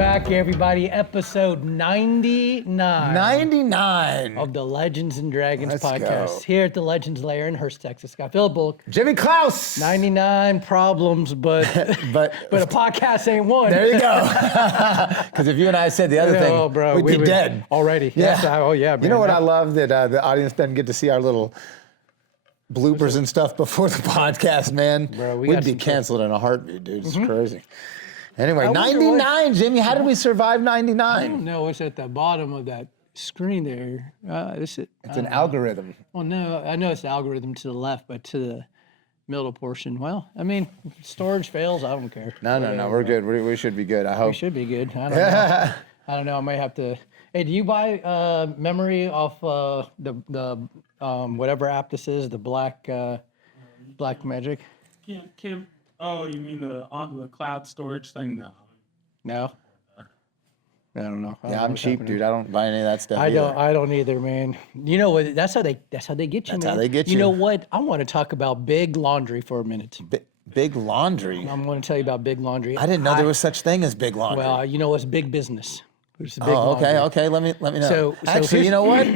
back, everybody. Episode 99. 99 of the Legends and Dragons Let's podcast. go. Here at the Legends Lair in Hurst, Texas. Got Phillip, Jimmy Klaus. 99 problems, but but a podcast ain't one. There you go. Because if you and I said the other thing, Oh, bro, we'd be dead already. Yeah. Yes, oh yeah, man. You know what I love that the audience doesn't get to see our little bloopers and stuff before the podcast, man. Bro, we'd be canceled in a heartbeat, dude. It's crazy. Anyway, I wonder 99, Jimmy. How did we survive I 99? don't know what's at the bottom of that screen there. It's an algorithm. Well, no, I know it's the algorithm to the left, but to the middle portion, well, I mean, if storage fails, I don't care. No, we're good. We should be good. I hope. We should be good. I don't know. I don't know. I might have to. Hey, do you buy memory off the whatever app this is, the Black Magic? Kim, oh, you mean the cloud storage thing? No. No. I don't know. Yeah, I'm cheap, dude. I don't buy any of that stuff. I don't either, man. You know what? That's how they get you. That's man. how they get You you. know what? I want to talk about big laundry for a minute. Big laundry. I'm going to tell you about big laundry. I didn't know there was such thing as big laundry. Well, you know what's big business? It's big Oh, laundry. okay. Let me know. So Actually, here's- you know what?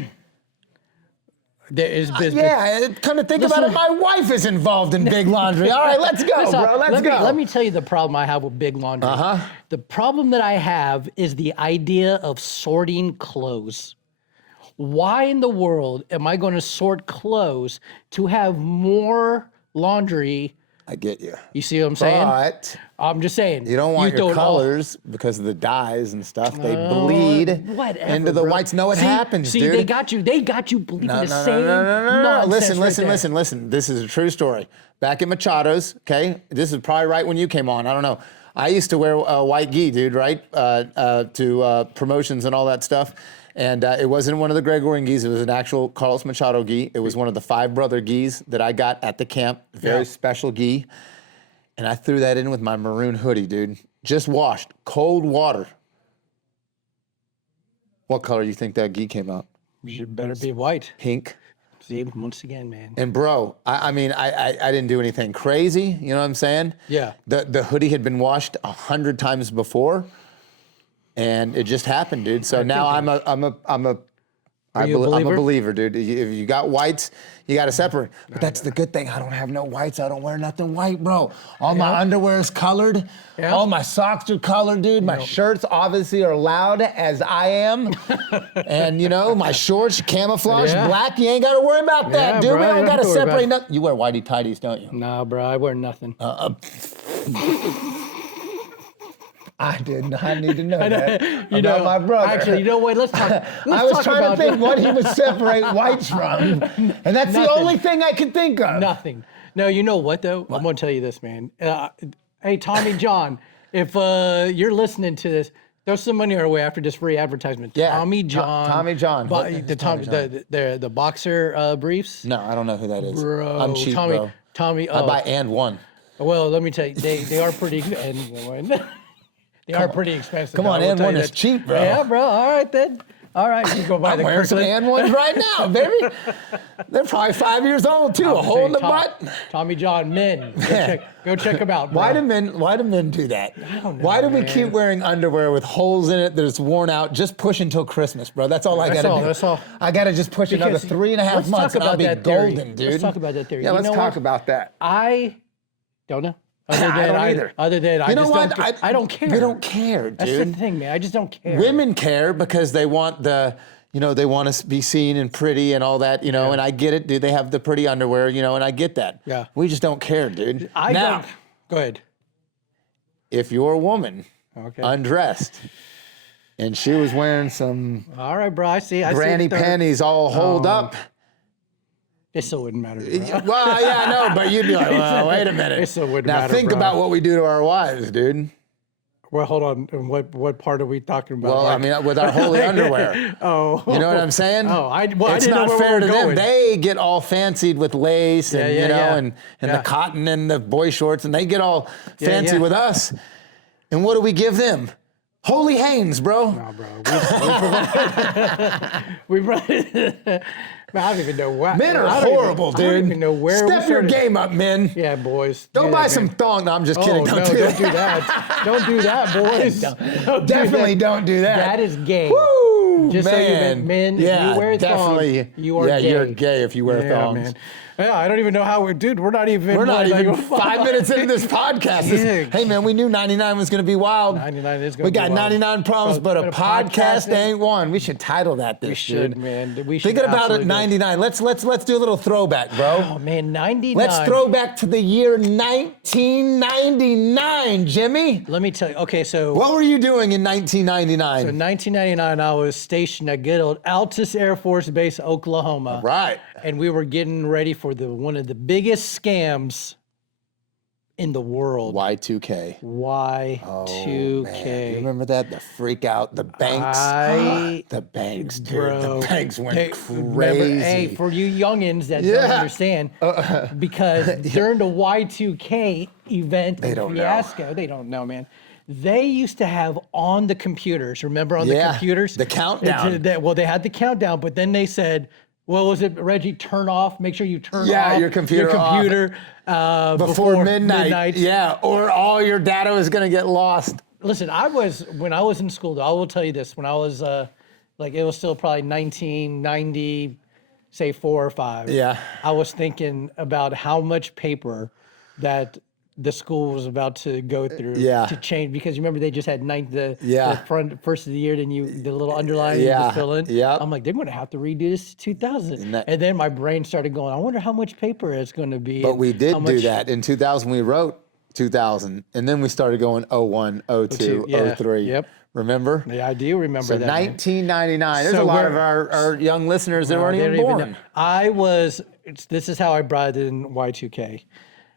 There is business. Yeah, come to think about it, my wife is involved in big laundry. All right, let's go, bro. Let's go. Let me tell you the problem I have with big laundry. The problem that I have is the idea of sorting clothes. Why in the world am I going to sort clothes to have more laundry? I get you. You see what I'm saying? But I'm just saying. you don't want throw your it all- colors because of the dyes and stuff. They bleed Whatever, into the bro. whites. No, it happens, see, dude. they got you believing the same No. nonsense right there. Listen. This is a true story. Back at Machado's, okay? This is probably right when you came on. I don't know. I used to wear white gi, dude, right? To promotions and all that stuff. And it wasn't one of the Gregorian gis. It was an actual Carlos Machado gi. It was one of the 5 brother gis that I got at the camp. Very special gi. And I threw that in with my maroon hoodie, dude. Just washed, cold water. What color do you think that gi came out? You better be white. Pink. See, once again, man. And bro, I mean, I didn't do anything crazy. You know what I'm saying? Yeah. The hoodie had been washed 100 times before, and it just happened, dude. So now I'm a believer, dude. If you got whites, you got to separate. But that's the good thing. I don't have no whites. I don't wear nothing white, bro. All my underwear is colored. Yeah. All my socks are colored, dude. My shirts obviously are loud as I am. And, you know, my shorts, camouflage, black. You ain't got to worry about that, dude. bro, We you don't don't got to have to worry about separate it. nothing. You wear whitey tighties, don't you? Nah, bro, I wear nothing. I did not need to know that You about know, my brother. Actually, you know what? Let's talk. I was trying to think what he would separate whites from, and that's the Nothing. only thing I could think of. Nothing. No, you know what though? I'm gonna tell you this, man. Hey, Tommy John, if you're listening to this, throw some money our way after this free advertisement. Yeah, Tommy John. Tommy John. The boxer briefs. No, I don't know who that is. Bro, I'm cheap, Tommy. bro. Tommy. I buy and one. Well, let me tell you, they are pretty. And they are pretty expensive. Come on, I will and tell one you is that. cheap, bro. Yeah, bro. All right then. All right, you go buy I'm the wearing some Kirkland. and ones right now, baby. They're probably 5 years old too. A hole in the butt. Tommy John, men. Go check them out. Bro. Why do men do that? I don't know, Why do we man. keep wearing underwear with holes in it that is worn out? Just push until Christmas, bro. That's all I That's gotta all, do. that's all. I gotta just push another Because 3.5 let's months talk and I'll about be that theory. golden, dude. Let's talk about that theory. Yeah, You let's know talk what? about that. I don't know. I don't either. Other than I You know just what? don't. I don't care. We don't care, dude. That's the thing, man. I just don't care. Women care because they want they want to be seen and pretty and all that, and I get it, dude. They have the pretty underwear, and I get that. Yeah. We just don't care, dude. I now, don't. Go ahead. if you're a woman Okay. undressed and she was wearing some All right, bro. I see granny the- panties all holed up, It still wouldn't matter. Bro. well, yeah, I know, but you'd be like, well, wait a minute. It still wouldn't now matter, think bro. about what we do to our wives, dude. Well, hold on. What part are we talking about? Well, I mean, with our holy underwear. Oh. You know what I'm saying? Oh, I it's didn't know not where fair we to were them. going. They get all fancied with lace and yeah. and Yeah. the cotton and the boy shorts, and they get all Yeah, fancy yeah. with us. And what do we give them? Holy Hanes, bro. No, bro. Man, I don't even know what. Men are horrible, dude. I don't even know where. Step your game up, men. Yeah, boys. Go do buy that, some man. thong. No, I'm just kidding. Oh, Don't no, do don't that. do that. Don't do that, boys. Don't Definitely do that. don't do that. That is gay. Woo, Just man. so you know, men, yeah, if you wear definitely. thongs, you are yeah, gay. you're gay if you wear Yeah, thongs. man. Yeah, I don't even know how dude, we're not even. We're not like, even 5 minutes into this podcast. Yeah. Hey, man, we knew 99 was going to be wild. 99 is going We to be got wild. 99 problems, but a podcast ain't one. We should title that this, We should, dude. man. We should. Thinking about it, absolutely do 99. Let's do a little throwback, bro. Oh, man, 99. Let's throw back to the year 1999, Jimmy. Let me tell you. Okay, so. What were you doing in 1999? In 1999, I was stationed at good old Altus Air Force Base, Oklahoma. Right. And we were getting ready for one of the biggest scams in the world. Y2K. Y2K. Oh, man. You remember that? The freak out, the banks. The banks, dude. Bro, the banks went remember, crazy. hey, for you youngins that don't understand, because during the Y2K event fiasco, they don't know, man. They used to have on the computers, remember on the computers? The countdown. They had the countdown, but then they said, what was it, Reggie? Turn off. Make sure you turn off your computer before midnight. Yeah, or all your data is going to get lost. Listen, when I was in school, though, I will tell you this. When I was it was still probably 1990, say 4 or 5. Yeah. I was thinking about how much paper that the school was about to go through to change, because you remember they just had the first of the year, then the little underline you just fill in. Yeah. I'm like, they're going to have to redo this 2000. And then my brain started going, I wonder how much paper it's going to be. But we did do that. In 2000, we wrote 2000. And then we started going 01, 02, 03. Yep. Remember? Yeah, I do remember So that. 1999. There's a lot of our young listeners that weren't even born. This is how I brought in Y2K.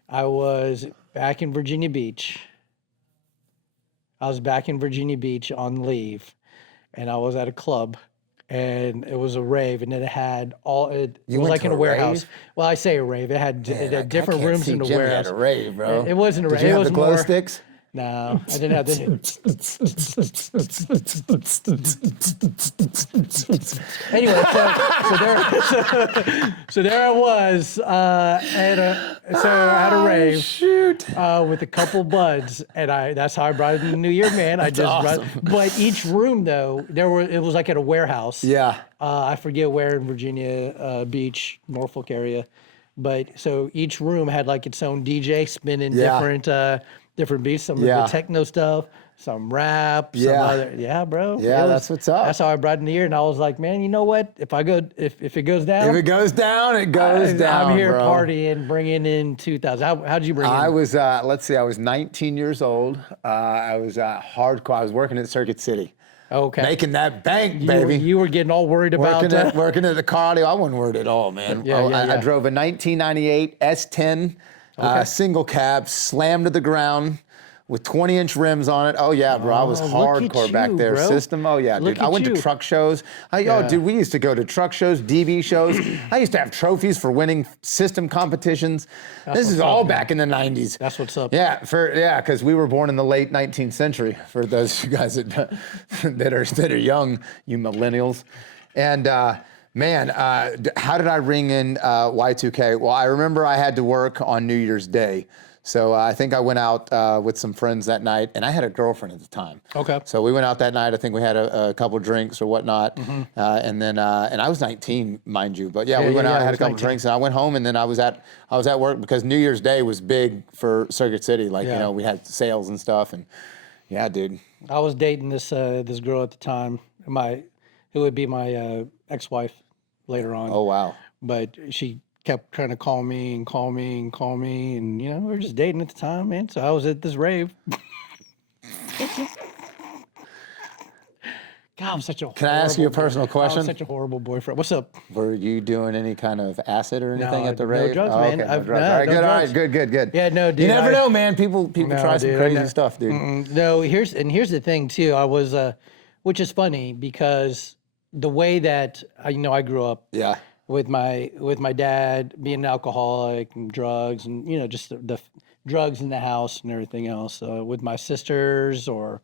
I was back in Virginia Beach. I was back in Virginia Beach on leave, and I was at a club, and it was a rave, and it had it was like in a warehouse. Rave? Well, I say a rave. It had different rooms in the Jimmy warehouse. At a rave, bro. It wasn't a rave. Did you it have was the glow more, sticks? No, I didn't have the. Anyway, so there I was at a rave with a couple buds, and that's how I brought it in the new year, man. But each room though, it was like at a warehouse. Yeah. I forget where in Virginia Beach, Norfolk area, but so each room had like its own DJ spinning different beats, some of the techno stuff, some rap, some other. Yeah, bro. Yeah, that's what's up. That's how I brought it in the year, and I was like, man, you know what? If it goes down. If it goes down, it goes down, I'm here bro. partying, bringing in 2000. How did you bring it in? I was, let's see, I was 19 years old. I was hardcore. I was working at Circuit City. Okay. Making that bank, baby. You were getting all worried about working at the car audio. I wasn't worried at all, man. I drove a 1998 S10 single cab, slammed to the ground with 20-inch rims on it. Oh, yeah, bro. I was hardcore back there. Bro. System. Oh, yeah, dude. I went to truck shows. Dude, we used to go to truck shows, DB shows. I used to have trophies for winning system competitions. This is all back in the 90s. That's what's up. Yeah, because we were born in the late 19th century, for those you guys that are young, you millennials. And man, how did I ring in Y2K? Well, I remember I had to work on New Year's Day. So I think I went out with some friends that night, and I had a girlfriend at the time. Okay. So we went out that night. I think we had a couple drinks or whatnot, and then and I was 19, mind you. But we went out, had a couple drinks, and I went home, and then I was at work because New Year's Day was big for Circuit City. Like we had sales and stuff, and yeah, dude. I was dating this girl at the time, who would be my ex-wife later on. Oh wow. But she kept trying to call me, and we were just dating at the time, man. So I was at this rave. God, I'm such a. Can I ask you a personal question? I'm such a horrible boyfriend. What's up? Were you doing any kind of acid or anything at the rave? No drugs, man. Okay, no drugs. All right, good. Drugs. All right, good. Yeah, no, dude. You never know, man. People try some crazy stuff, dude. No, here's the thing too. I was, which is funny because the way that I grew up. Yeah. With my dad being an alcoholic and drugs and just the drugs in the house and everything else. With my sisters or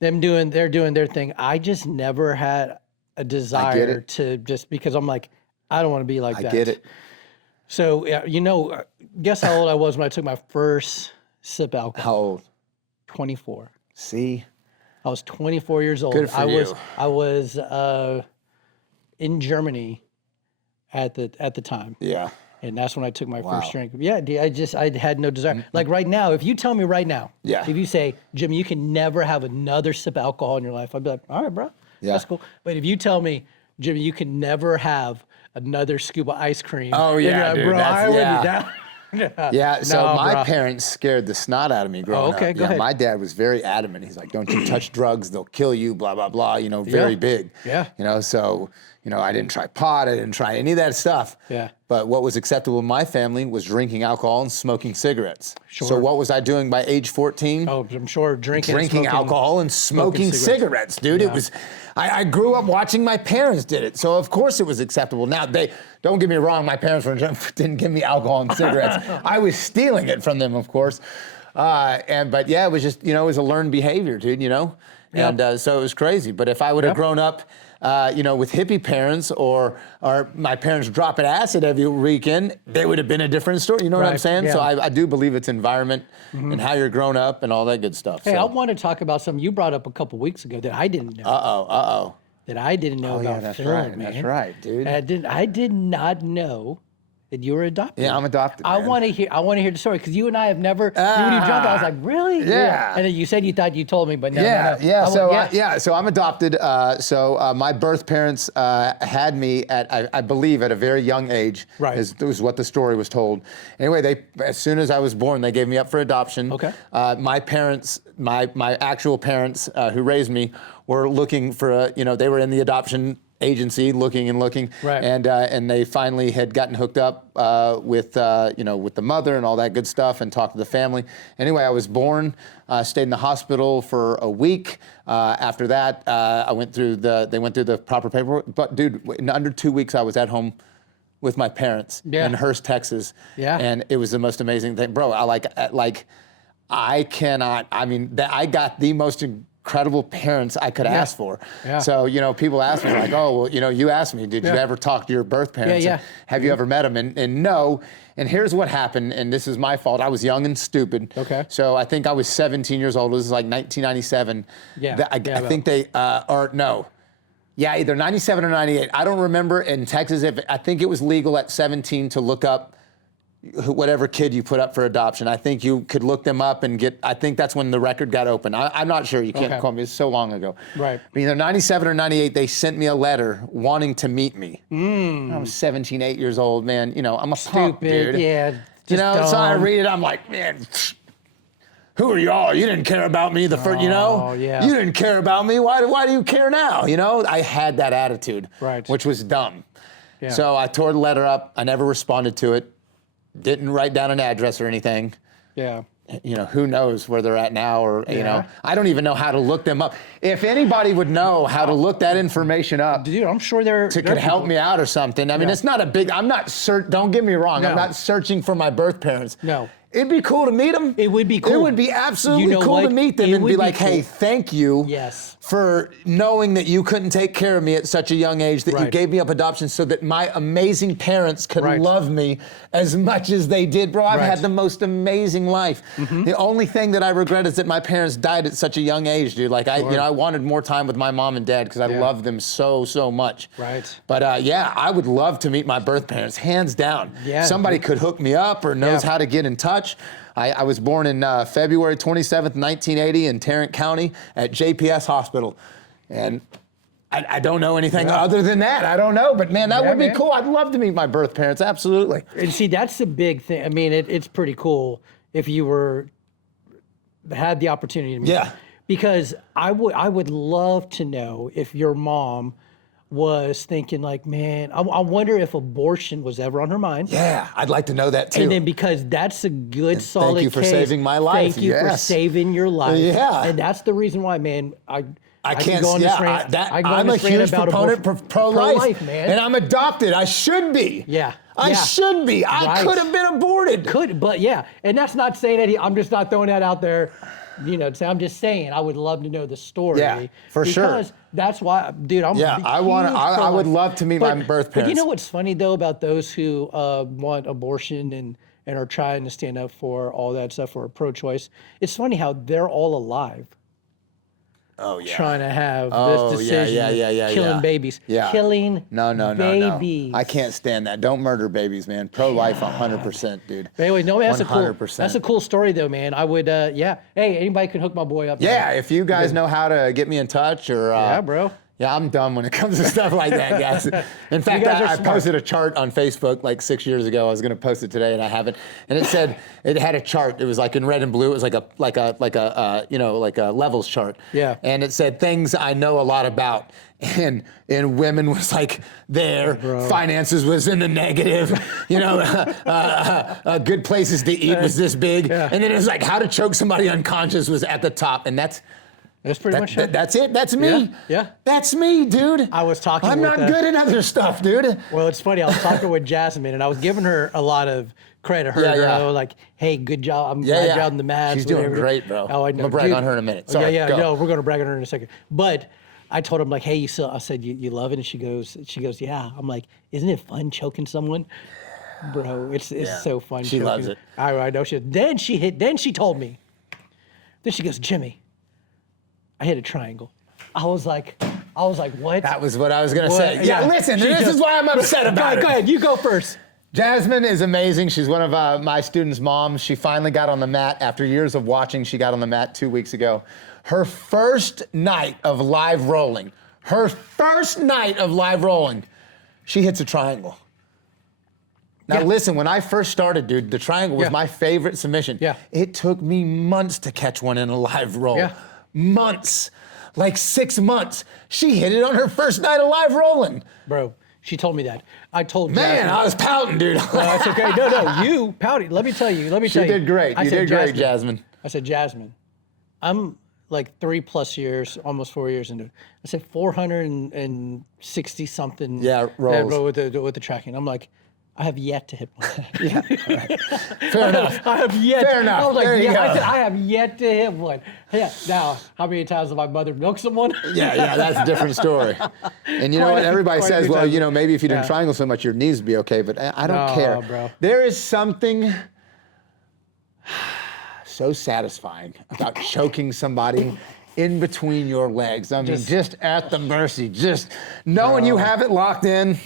them doing their thing, I just never had a desire to, just because I'm like, I don't want to be like that. I get it. So, guess how old I was when I took my first sip of alcohol? How old? 24. See? I was 24 years old. Good for you. I was in Germany at the time. Yeah. And that's when I took my first drink. Yeah, I had no desire. Like right now, if you tell me right now, if you say, Jimmy, you can never have another sip of alcohol in your life, I'd be like, all right, bro, that's cool. But if you tell me, Jimmy, you can never have another scoop of ice cream. Oh, yeah, like, dude. Bro, I wouldn't be down. Yeah, so No, my bro. parents scared the snot out of me growing okay, up. go ahead. My dad was very adamant. He's like, don't you touch drugs, they'll kill you, blah, blah, blah, very big. Yeah. So, I didn't try pot, I didn't try any of that stuff. Yeah. But what was acceptable in my family was drinking alcohol and smoking cigarettes. Sure. So what was I doing by age 14? Oh, I'm sure drinking Alcohol and smoking cigarettes, dude. Yeah. It was, I grew up watching my parents did it. So of course it was acceptable. Now don't get me wrong, my parents didn't give me alcohol and cigarettes. I was stealing it from them, of course. But it was just, it was a learned behavior, dude, And so it was crazy. But if I would have grown up, with hippie parents or my parents dropping acid every weekend, they would have been a different story. You know what I'm saying? Yeah. So I do believe it's environment and how you're grown up and all that good stuff. Hey, I want to talk about something you brought up a couple weeks ago that I didn't know. That I didn't know about Phillip, man. That's right, dude. I did not know that you were adopted. Yeah, I'm adopted. I want to hear the story because you and I have never. When you jumped, I was like, really? Yeah. And then you said you thought you told me, but no. So I'm adopted. So my birth parents had me at, I believe, at a very young age. Right. Is what the story was told. Anyway, as soon as I was born, they gave me up for adoption. Okay. My parents, my actual parents who raised me, were looking for they were in the adoption agency looking, right. and they finally had gotten hooked up with the mother and all that good stuff and talked to the family. Anyway, I was born, stayed in the hospital for a week. After that, they went through the proper paperwork. But dude, in under 2 weeks, I was at home with my parents in Hurst, Texas. Yeah. And it was the most amazing thing, bro. I got the most incredible parents I could ask for. Yeah. So, people ask me like, oh, well, you asked me, did you ever talk to your birth parents? Yeah. Have you ever met them? And no. And here's what happened, and this is my fault. I was young and stupid. Okay. So I think I was 17 years old. It was like 1997. Yeah. I think they, either 97 or 98. I don't remember. In Texas, I think it was legal at 17 to look up whatever kid you put up for adoption. I think you could look them up and I think that's when the record got open. I'm not sure. You can't call me. It's so long ago. Right. But either 97 or 98, they sent me a letter wanting to meet me. I was 17, 8 years old, man. I'm a punk, dude. Yeah. So I read it. I'm like, man, who are y'all? You didn't care about me the first, Oh, yeah. You didn't care about me. Why do you care now? I had that attitude, Right. which was dumb. Yeah. So I tore the letter up. I never responded to it. Didn't write down an address or anything. Yeah. Who knows where they're at now, or Yeah. I don't even know how to look them up. If anybody would know how to look that information up, Dude, I'm sure could help me out or something. I mean, it's not a big. I'm not don't get me wrong. No. I'm not searching for my birth parents. No. It'd be cool to meet them. It would be cool. It would be absolutely You know cool what? to meet them It and would be be like, cool. hey, thank you Yes. for knowing that you couldn't take care of me at such a young age, that you Right. gave me up adoption so that my amazing parents could Right. love me as much as they did. Bro, I've Right. had the most amazing life. The only thing that I regret is that my parents died at such a young age, dude. Like I wanted more time with my mom and dad because I loved them so, so much. Right. But I would love to meet my birth parents, hands down. Yeah. Somebody could hook me up or knows how to get in touch. I was born in February 27th, 1980 in Tarrant County at JPS Hospital. And I don't know anything other than that. I don't know. But, man, that would be cool. I'd love to meet my birth parents. Absolutely. And see, that's the big thing. I mean, it's pretty cool if you had the opportunity to meet them. Because I would love to know if your mom was thinking like, man, I wonder if abortion was ever on her mind. Yeah, I'd like to know that too. And then because that's a good, solid thank you for case. saving my life. Thank you for saving your life. Yeah. And that's the reason why, man, I can't. go on this rant. I can go on I'm a this rant huge about proponent for pro-life, pro-life, man. and I'm adopted. I should be. Yeah. I should be. I Right. could have been aborted. But yeah, and that's not saying that I'm just not throwing that out there. So I'm just saying, I would love to know the story. Yeah, for sure. Because that's why, dude, I'm Yeah, I would love to meet my birth parents. But you know what's funny though about those who want abortion and are trying to stand up for all that stuff for pro-choice? It's funny how they're all alive. Oh yeah. Trying to have this decision, killing babies, killing babies. No. I can't stand that. Don't murder babies, man. Pro-life, 100%, dude. But anyway, no, that's 100%. That's a cool story, though, man. I would, Hey, anybody can hook my boy up. Yeah, if you guys know how to get me in touch or. Yeah, bro. Yeah, I'm dumb when it comes to stuff like that, guys. In fact, I posted a chart on Facebook like 6 years ago. I was going to post it today, and I haven't. And it said it had a chart. It was like in red and blue. It was like a levels chart. Yeah. And it said things I know a lot about. And women was like there. Bro. Finances was in the negative. Good places to eat was this big. Yeah. And then it was like how to choke somebody unconscious was at the top. And that's pretty much it. That's it. That's me. Yeah. That's me, dude. I was talking I'm not good at other stuff, dude. Well, it's funny. I was talking with Jasmine, and I was giving her a lot of credit. I was like, hey, good job. I'm glad you're on the mats. She's doing great, bro. Oh, I know. I'm going to brag on her in a minute. Sorry, go. No, we're going to brag on her in a second. But I told him, like, hey, I said, you love it? And she goes, yeah. I'm like, isn't it fun choking someone? Bro, it's so fun. She loves it. I know she. Then she told me. Then she goes, Jimmy, I hit a triangle. I was like, what? that was what I was going to say. Yeah, listen, this is why I'm upset about it. Go ahead, you go first. Jasmine is amazing. She's one of my students' moms. She finally got on the mat. After years of watching, she got on the mat 2 weeks ago. Her first night of live rolling, she hits a triangle. Now listen, when I first started, dude, the triangle was my favorite submission. Yeah. It took me months to catch one in a live roll. Yeah. Months. Like 6 months. She hit it on her first night of live rolling. Bro, she told me that. I told Man, Jasmine. I was pouting, dude. No, that's okay. No, you pouted. Let me tell you. She did great. You did great, Jasmine. I said, Jasmine, I'm like 3+ years, almost 4 years into it. I said 460 something. Yeah, rolls. With the tracking. I'm like, I have yet to hit one. Yeah. Right. Fair enough. I have yet. Fair enough. I was like, there you go. I said, I have yet to hit one. Yeah. Now, how many times have my mother milked someone? Yeah, that's a different story. And you know what? Everybody says, well, maybe if you didn't triangle so much, your knees would be okay. But I don't care. Bro. There is something so satisfying about choking somebody in between your legs. I mean, just at the mercy, just knowing you have it locked in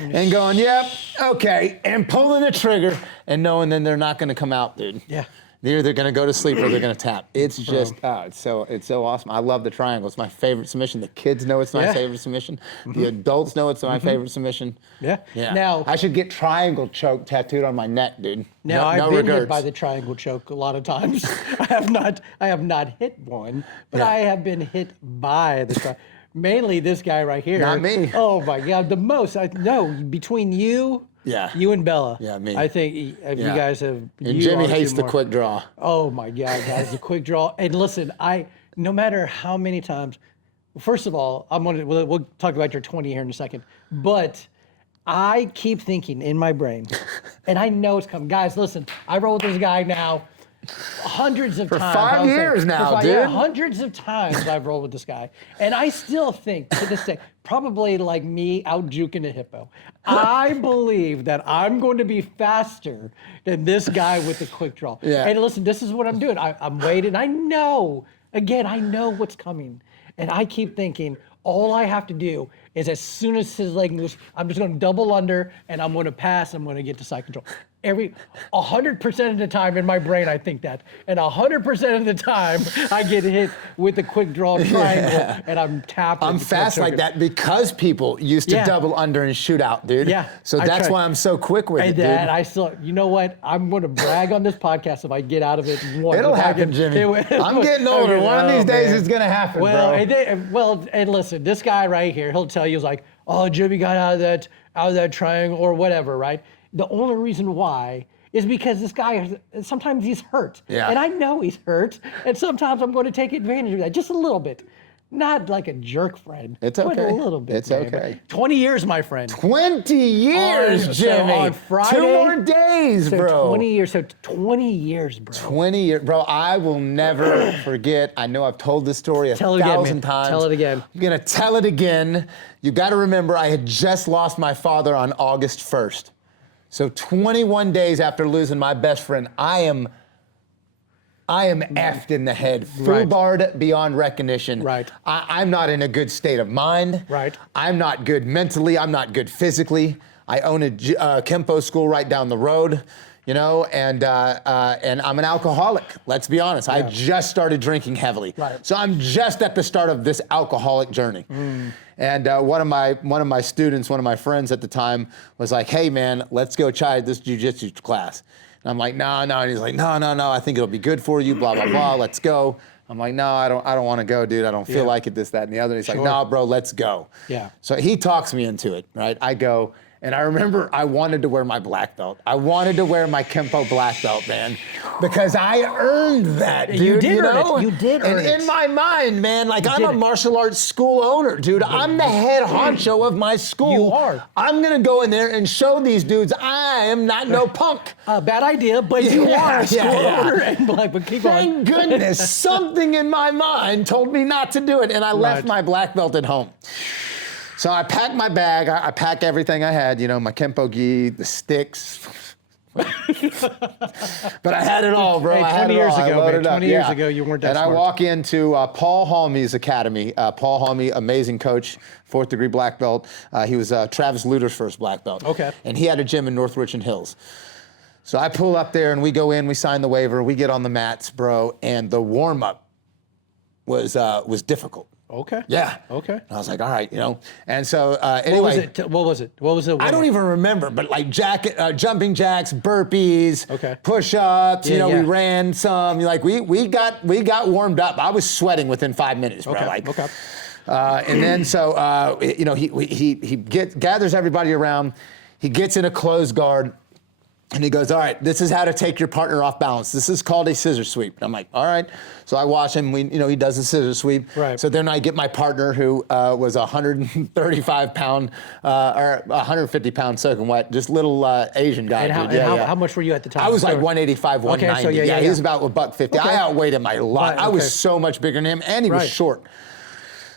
and going, yep, okay, and pulling the trigger and knowing then they're not going to come out, dude. Yeah. They're either going to go to sleep or they're going to tap. It's just, it's so awesome. I love the triangle. It's my favorite submission. The kids know it's my favorite submission. The adults know it's my favorite submission. Yeah. Now, I should get triangle choke tattooed on my neck, dude. Now, I've been hit by the triangle choke a lot of times. I have not hit one, but I have been hit by the triangle. Mainly this guy right here. Not me. Oh my God, the most. Between you. Yeah. You and Bella. Yeah, me. I think you guys have. And Jimmy hates the quick draw. Oh my God, guys, the quick draw. And listen, no matter how many times, first of all, we'll talk about your 20 here in a second, but I keep thinking in my brain, and I know it's coming. Guys, listen, I roll with this guy now hundreds of times. For 5 years now, dude. Yeah, hundreds of times I've rolled with this guy. And I still think to this day, probably like me out juking a hippo, I believe that I'm going to be faster than this guy with the quick draw. Yeah. And listen, this is what I'm doing. I'm waiting. I know what's coming. And I keep thinking, all I have to do is as soon as his leg moves, I'm just going to double under and I'm going to pass. I'm going to get to side control. 100% of the time in my brain, I think that. And 100% of the time, I get hit with the quick draw triangle and I'm tapping. I'm fast like that because people used to double under and shoot out, dude. Yeah. So that's why I'm so quick with it, dude. And I still, you know what? I'm going to brag on this podcast if I get out of it. It'll happen, Jimmy. I'm getting older. One of these days it's going to happen, bro. And listen, this guy right here, he'll tell you, he's like, oh, Jimmy got out of that triangle or whatever, right? The only reason why is because this guy, sometimes he's hurt. Yeah. And I know he's hurt. And sometimes I'm going to take advantage of that just a little bit. Not like a jerk friend. It's but okay. a little bit. It's man, okay. but 20 years, my friend. 20 years, So Jimmy. on Friday, 2 more days, so bro. 20 years. So 20 years, bro. 20 years. Bro, I will never forget. I know I've told this story a thousand times. Tell it again. I'm going to tell it again. You got to remember, I had just lost my father on August 1st. So 21 days after losing my best friend, I am effed in the head, foobarred beyond recognition. Right. I'm not in a good state of mind. Right. I'm not good mentally. I'm not good physically. I own a Kempo school right down the road, you know, and I'm an alcoholic. Let's be honest. I just started drinking heavily. Right. So I'm just at the start of this alcoholic journey. And one of my students, one of my friends at the time, was like, "Hey man, let's go try this jiu-jitsu class." And I'm like, no. And he's like, no, I think it'll be good for you, blah, blah, blah, let's go. I'm like, no, I don't want to go, dude. I don't feel like it, this, that, and the other. And he's like, no, bro, let's go. Yeah. So he talks me into it, right? I go, and I remember I wanted to wear my black belt. I wanted to wear my Kempo black belt, man, because I earned that, dude. You did earn know? it. You did earn and it. in my mind, man, like I'm did a it. martial arts school owner, dude. I'm the head honcho of my school. You are. I'm going to go in there and show these dudes I am not no punk. Bad idea, but you are a school owner. And like, but keep Thank going. goodness something in my mind told me not to do it, and I left my black belt at home. So I packed my bag. I packed everything I had, you know, my Kempo gi, the sticks. But I had it all, bro. Hey, I had 20 it years all. ago, I loaded man. up. 20 years ago, you weren't that And smart. I walk into Paul Halmey's academy. Paul Halmey, amazing coach, 4th degree black belt. He was Travis Luter's first black belt. Okay. And he had a gym in North Richland Hills. So I pull up there and we go in, we sign the waiver, we get on the mats, bro, and the warm-up was difficult. Okay. Yeah. Okay. And I was like, all right, you know. And so anyway. What was it? I don't even remember, but like jumping jacks, burpees, Okay. push-ups, you know, yeah. we ran some. Like we got warmed up. I was sweating within 5 minutes, bro. Okay. Like, Okay. and then so you know, he gathers everybody around. He gets in a closed guard. And he goes, all right, this is how to take your partner off balance. This is called a scissor sweep. And I'm like, all right. So I watch him. He does a scissor sweep. Right. So then I get my partner who was a 135-pound or 150-pound soaking wet, just little Asian guy. And dude. how much were you at the time? I was like 185, 190. so yeah, he was about $150. Okay. I outweighed him a lot. Right, I was okay. so much bigger than him, and he was Right. short.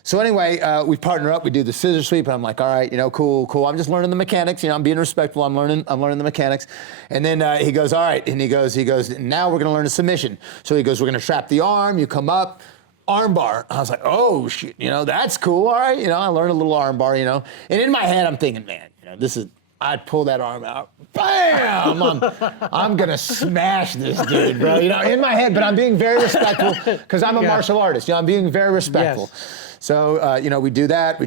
So anyway, we partner up, we do the scissor sweep, and I'm like, all right, you know, cool. I'm just learning the mechanics, you know, I'm being respectful, I'm learning the mechanics. And then he goes, all right, and he goes, now we're gonna learn a submission. So he goes, we're gonna trap the arm, you come up, arm bar. I was like, oh shit, you know, that's cool, all right. You know, I learned a little arm bar, you know. And in my head, I'm thinking, man, you know, I'd pull that arm out, bam! I'm gonna smash this dude, bro. You know, in my head, but I'm being very respectful because I'm a martial artist. You know, I'm being very respectful. Yes. So, you know, we do that,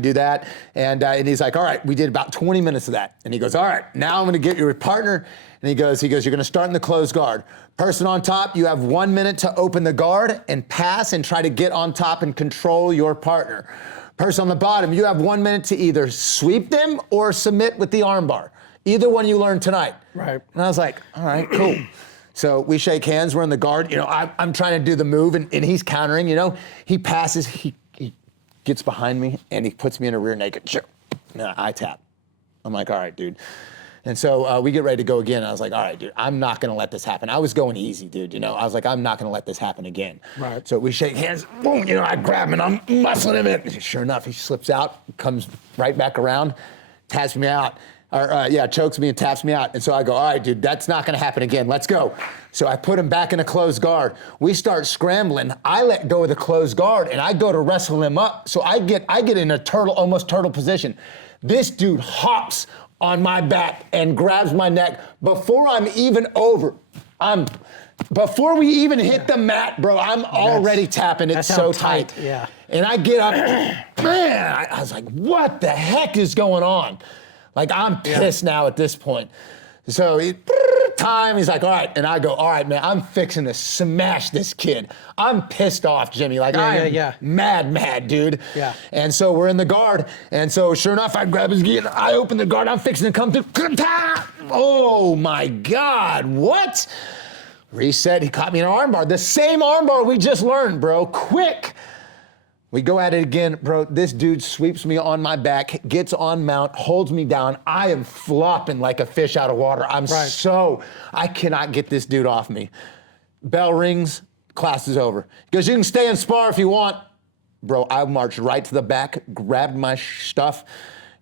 and he's like, all right, we did about 20 minutes of that. And he goes, all right, now I'm gonna get your partner. And he goes, you're gonna start in the closed guard. Person on top, you have 1 minute to open the guard and pass and try to get on top and control your partner. Person on the bottom, you have 1 minute to either sweep them or submit with the armbar. Either one you learn tonight. Right. And I was like, all right, cool. So we shake hands, we're in the guard. You know, I'm trying to do the move and he's countering, you know. He passes, he gets behind me and he puts me in a rear naked. Sure. And I tap. I'm like, all right, dude. And so we get ready to go again. I was like, all right, dude, I'm not gonna let this happen. I was going easy, dude, you know. I was like, I'm not gonna let this happen again. Right. So we shake hands, boom, you know, I grab him and I'm muscling him in. Sure enough, he slips out, comes right back around, taps me out. Chokes me and taps me out. And so I go, all right, dude, that's not gonna happen again. Let's go. So I put him back in a closed guard. We start scrambling. I let go of the closed guard and I go to wrestle him up. So I get in a almost turtle position. This dude hops on my back and grabs my neck before I'm even over. Before we even hit the mat, bro, I'm already tapping. It's so tight. Yeah. And I get up, man, I was like, what the heck is going on? Like, I'm pissed now at this point. So he's like, all right. And I go, all right, man, I'm fixing to smash this kid. I'm pissed off, Jimmy. Like, I am mad, dude. Yeah. And so we're in the guard. And so sure enough, I grab his gi and I open the guard. I'm fixing to come through. Oh my God, what? Reset, he caught me in an armbar. The same armbar we just learned, bro. Quick. We go at it again, bro. This dude sweeps me on my back, gets on mount, holds me down. I am flopping like a fish out of water. I cannot get this dude off me. Bell rings, class is over. He goes, you can stay and spar if you want. Bro, I marched right to the back, grabbed my stuff,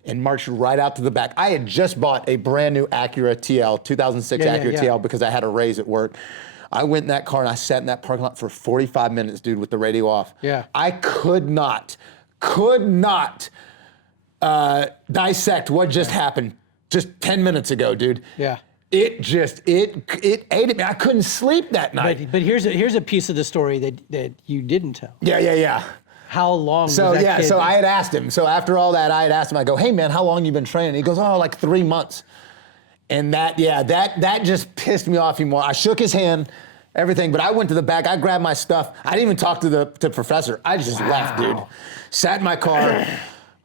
and marched right out to the back. I had just bought a brand new Acura TL, 2006 Acura TL, because I had a raise at work. I went in that car and I sat in that parking lot for 45 minutes, dude, with the radio off. Yeah. I could not dissect what just happened just 10 minutes ago, dude. Yeah. It ate at me. I couldn't sleep that night. But here's a piece of the story that you didn't tell. Yeah. How long was So that kid? so I had asked him. So after all that, I had asked him. I go, hey man, how long you been training? He goes, oh, like 3 months. And that just pissed me off even more. I shook his hand, everything, but I went to the back. I grabbed my stuff. I didn't even talk to the professor. I just left, dude. Sat in my car.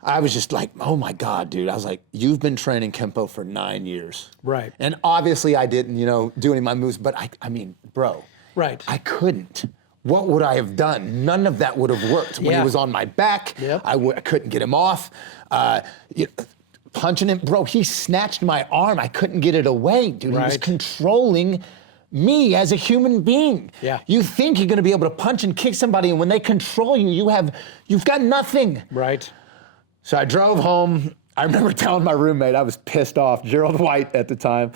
I was just like, oh my God, dude. I was like, you've been training Kempo for 9 years. Right. And obviously I didn't, do any of my moves, but I mean, bro. Right. I couldn't. What would I have done? None of that would have worked. When he was on my back, I couldn't get him off. Punching him, bro, he snatched my arm. I couldn't get it away, dude. He was controlling me as a human being. Yeah. You think you're gonna be able to punch and kick somebody, and when they control you, you've got nothing. Right. So I drove home. I remember telling my roommate, I was pissed off, Gerald White at the time.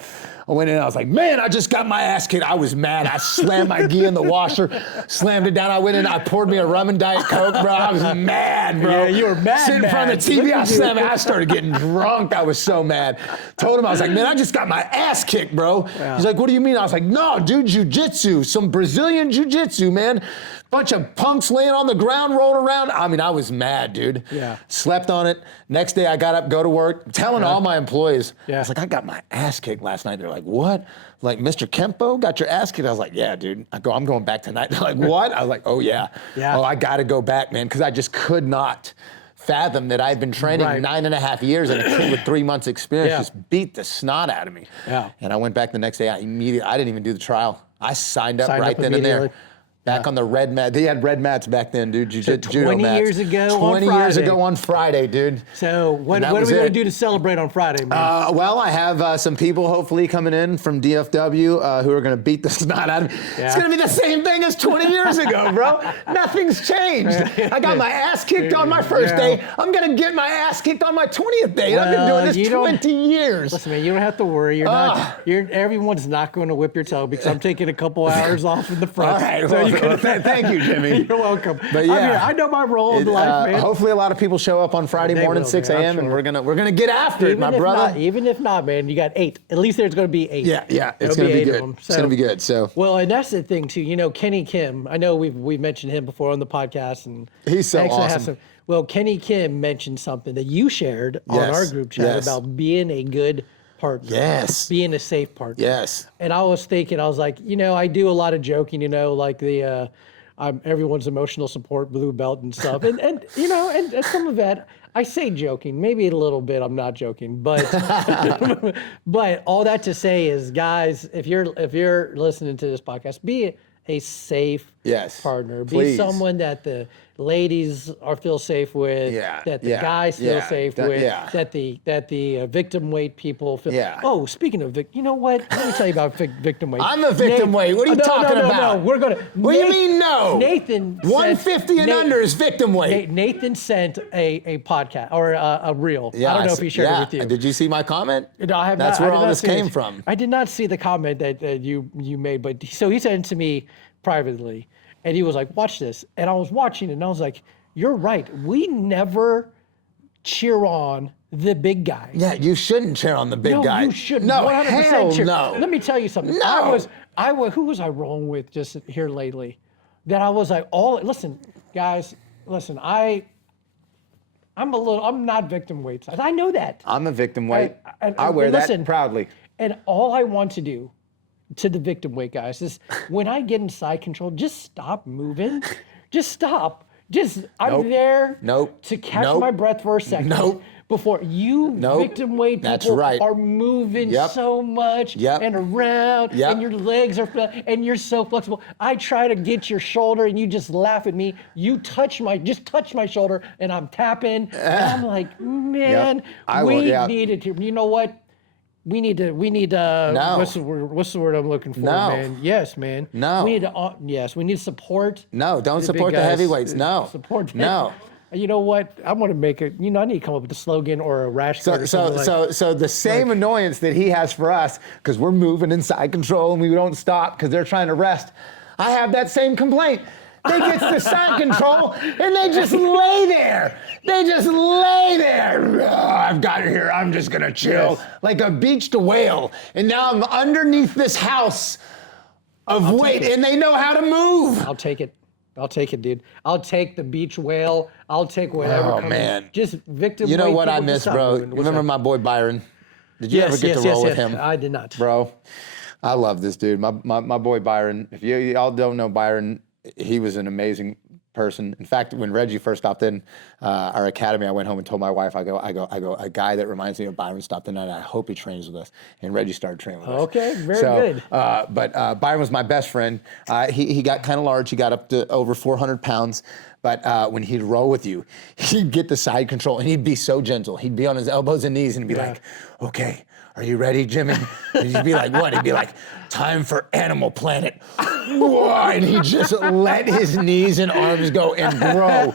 I went in, I was like, man, I just got my ass kicked. I was mad. I slammed my gi in the washer, slammed it down. I went in, I poured me a rum and Diet Coke, bro. I was mad, bro. Yeah, you were mad. Sitting in front of the TV, I slammed it. I started getting drunk. I was so mad. Told him, I was like, man, I just got my ass kicked, bro. Yeah. He's like, what do you mean? I was like, no, dude, Jiu-Jitsu, some Brazilian Jiu-Jitsu, man. Bunch of punks laying on the ground, rolling around. I mean, I was mad, dude. Yeah. Slept on it. Next day, I got up, go to work, telling all my employees. Yeah. I was like, I got my ass kicked last night. They're like, what? Like, Mr. Kempo got your ass kicked? I was like, yeah, dude. I'm going back tonight. They're like, what? I was like, oh, yeah. Oh, I got to go back, man, because I just could not fathom that I'd been training 9.5 years and a kid with 3 months experience just beat the snot out of me. Yeah. And I went back the next day. I didn't even do the trial. I signed up right then and there. Back on the red mat. They had red mats back then, dude. So 20 years ago 20 years ago on Friday, dude. So what are we going to do to celebrate on Friday, man? Well, I have some people hopefully coming in from DFW who are going to beat the snot out of me. Yeah. It's going to be the same thing as 20 years ago, bro. Nothing's changed. I got my ass kicked on my first day. I'm going to get my ass kicked on my 20th day. Well, I've been doing this 20 years. Listen, man, you don't have to worry. Everyone's not going to whip your toe because I'm taking a couple hours off in the front. All right, well, thank you, Jimmy. You're welcome. But yeah, I know my role in life, man. Hopefully, a lot of people show up on Friday morning, 6 a.m., and we're gonna get after it, my brother. Even if not, man, you got 8. At least there's gonna be 8. Yeah, it's gonna be good. It's gonna be good. So well, and that's the thing too. Kenny Kim. I know we've mentioned him before on the podcast, and he's so awesome. Well, Kenny Kim mentioned something that you shared on our group chat about being a good partner. Yes. Being a safe partner. Yes. And I was thinking, I was like, I do a lot of joking, like the I'm everyone's emotional support blue belt and stuff. and some of that I say joking, maybe a little bit I'm not joking, but but all that to say is, guys, if you're listening to this podcast, be a safe partner. Please. Be someone that the ladies feel safe with, that the guys feel safe with, that the victim weight people feel. Oh, speaking of you know what? Let me tell you about victim weight. I'm a victim weight. What are you talking about? No, we're gonna. What do you mean no? Nathan. 150 and under is victim weight. Nathan sent a podcast or a reel. I don't know if he shared it with you. Did you see my comment? No, I have That's not. where all this came from. I did not see the comment that you made, but so he sent it to me privately. And he was like, watch this. And I was watching it and I was like, you're right. We never cheer on the big guy. Yeah, you shouldn't cheer on the big guy. No, you shouldn't. No, 100% hell cheer. no. Let me tell you something. No. Who was I wrong with just here lately? That I was like, listen, guys, listen, I'm not victim weight. I know that. I'm a victim weight. I wear that proudly. And all I want to do to the victim weight guys is when I get in side control, just stop moving. Just stop. I'm there to catch my breath for a second. before you victim weight That's people right. are moving so much and around, and your legs are, and you're so flexible. I try to get your shoulder, and you just laugh at me. You touch my shoulder, and I'm tapping, and I'm like, man, we needed to. You know what? We need what's the word I'm looking for, man? Yes, man. No. We need to, yes, we need support. No, don't support the heavyweights. No. Support. No. You know what? I want to make it, I need to come up with a slogan or a rash guard or something So the same annoyance that he has for us, because we're moving in side control and we don't stop because they're trying to rest, I have that same complaint. They get the side control and they just lay there. They just lay there. Oh, I've got it here. I'm just going to chill like a beached whale. And now I'm underneath this house of weight and they know how to move. I'll take it. I'll take it, dude. I'll take the beach whale. I'll take whatever. Oh, man. Just victim. You know what I miss, bro? You remember my boy Byron? Did you ever get to roll with him? I did not. Bro, I love this dude. My boy Byron. If y'all don't know Byron, he was an amazing person. In fact, when Reggie first stopped in our academy, I went home and told my wife, I go, a guy that reminds me of Byron stopped in, and I hope he trains with us. And Reggie started training with us. Okay, very good. But Byron was my best friend. He got kind of large. He got up to over 400 pounds. But when he'd roll with you, he'd get the side control, and he'd be so gentle. He'd be on his elbows and knees and be like, okay, are you ready, Jimmy? And he'd be like, what? He'd be like, time for Animal Planet. And he'd just let his knees and arms go. And bro,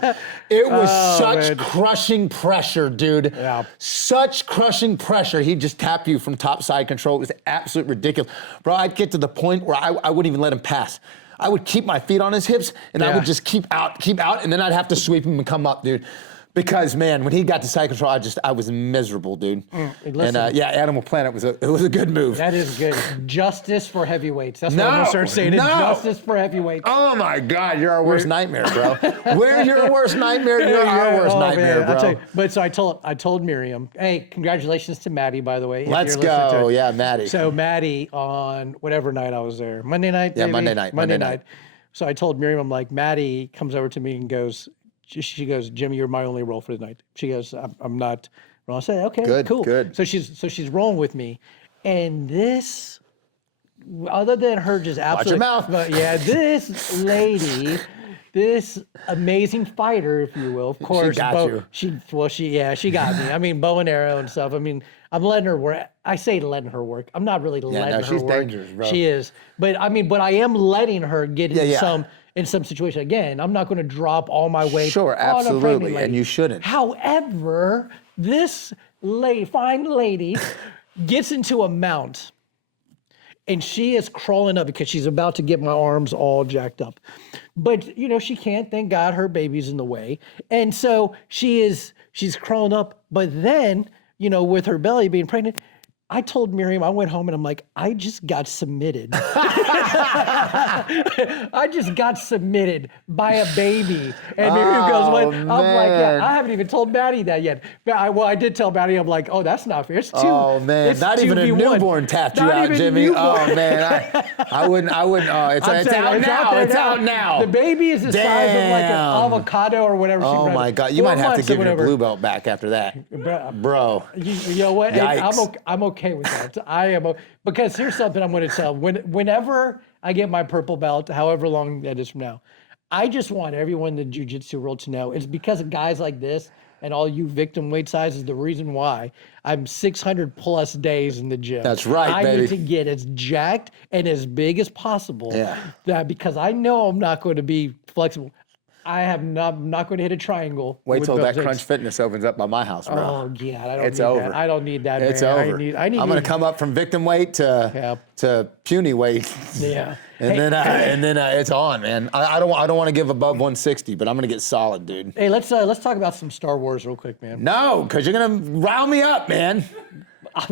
it was such crushing pressure, dude. Yeah. Such crushing pressure. He'd just tap you from top side control. It was absolutely ridiculous. Bro, I'd get to the point where I wouldn't even let him pass. I would keep my feet on his hips, and I would just keep out, and then I'd have to sweep him and come up, dude. Because man, when he got to side control, I was miserable, dude. Animal Planet was a good move. That is good. Justice for heavyweights. That's what I'm gonna start saying. Justice for heavyweights. Oh my God, you're our worst nightmare, bro. We're your worst nightmare. You're our worst nightmare, bro. I'll tell you, but so I told Miriam, hey, congratulations to Maddie, by the way. Let's go, Maddie. So Maddie on whatever night I was there, Monday night. Yeah, maybe? Monday night. So I told Miriam, I'm like, Maddie comes over to me and goes. She goes, Jimmy, you're my only roll for the night. She goes, I'm not. Well, I said, okay, cool. Good. So she's rolling with me, and this, other than her just absolutely. Watch your mouth. But yeah, this lady, this amazing fighter, if you will, of course. She got you. She got me. I mean, bow and arrow and stuff. I mean, I'm letting her work. I say letting her work. I'm not really letting her work. She's dangerous, bro. She is. But I am letting her get in some situation. Again, I'm not going to drop all my weight. Sure, on a pregnant absolutely, lady. and you shouldn't. However, this fine lady gets into a mount, and she is crawling up because she's about to get my arms all jacked up. But, she can't. Thank God her baby's in the way. And so she's crawling up. But then, with her belly being pregnant, I told Miriam, I went home and I'm like, I just got submitted. I just got submitted by a baby. And Miriam goes, what? I'm like, I haven't even told Maddie that yet. But I did tell Maddie, I'm like, oh, that's not fair. It's two. Oh, man. It's not even a 2v1. newborn tapped you out, Jimmy. Oh, man. I wouldn't. Oh, it's out now. It's out now. The baby is the size of like an avocado or whatever. Oh, my God. You might have to give your blue belt back after that. Bro. You know what? Yikes. I'm okay with that. I am, because here's something I'm going to tell. Whenever I get my purple belt, however long that is from now, I just want everyone in the jiu-jitsu world to know it's because of guys like this and all you victim weight sizes, the reason why I'm 600 plus days in the gym. That's right, baby. I need to get as jacked and as big as possible. That because I know I'm not going to be flexible. I'm not going to hit a triangle. Wait till that Crunch Fitness opens up by my house, bro. Oh, yeah. It's over. That. I don't need that, It's man. over. I'm going to come up from victim weight to puny weight. Yeah. And then it's on, man. I don't want to give above 160, but I'm going to get solid, dude. Hey, let's talk about some Star Wars real quick, man. No, because you're going to rile me up, man.